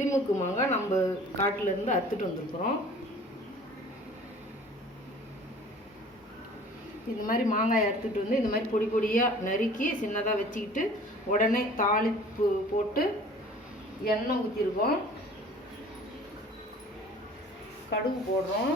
கிளிமுக்கு மாங்காய் நம்ம காட்டிலேருந்து அறுத்துட்டு வந்திருக்கிறோம். இந்த மாதிரி மாங்காய் அறுத்துட்டு வந்து இந்த மாதிரி பொடி பொடியாக நறுக்கி சின்னதாக வச்சுக்கிட்டு உடனே தாளிப்பு போட்டு எண்ணெய் ஊற்றிருக்கோம் கடுகு போடுறோம்.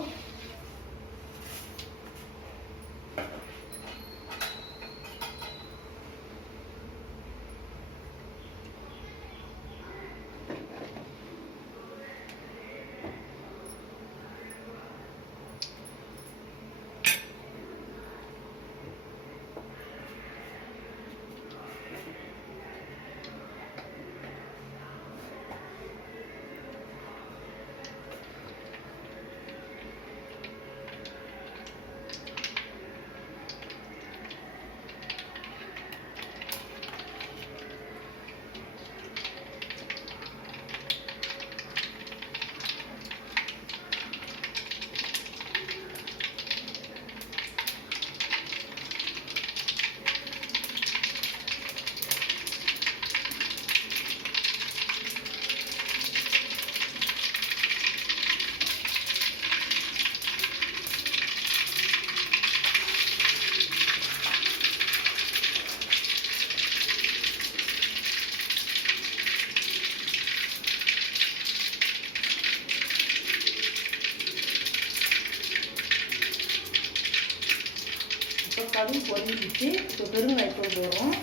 இப்போ கடும் பொரிஞ்சிச்சு. இப்போ பெருங்காயத்தூள் போடுறோம்.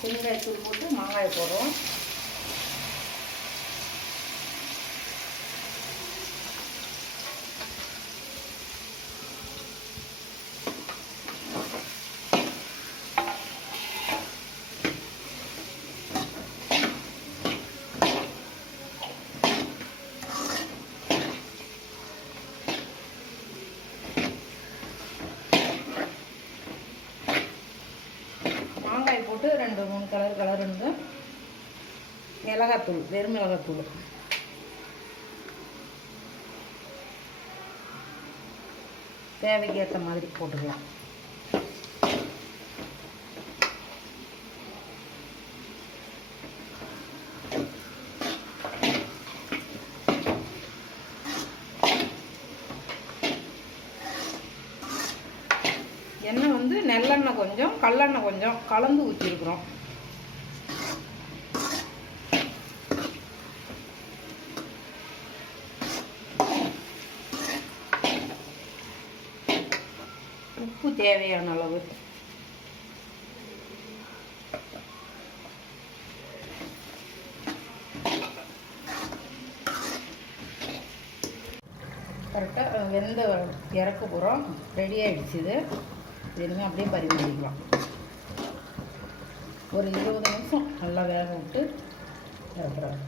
பெருங்காயத்தூள் போட்டு மாங்காய் போடுறோம். மிளகாய் போட்டு ரெண்டு மூணு கலர் கலர் இருந்து மிளகாத்தூள் வெறும் மிளகாத்தூள். தேவைக்கேற்ற மாதிரி போட்டுக்கலாம் எண்ணெய் வந்து நெல்லெண்ணெய் கொஞ்சம் கல்லெண்ணெய் கொஞ்சம் கலந்து ஊற்றிருக்குறோம் உப்பு தேவையான அளவு. கரெக்டாக வெந்த இறக்க போகிறோம் ரெடி ஆகிடுச்சு இது. இனிமேல் அப்படியே பரிமாறிக்கலாம். ஒரு இருபது நிமிஷம் நல்லா வேக விட்டு இறக்குறோம்.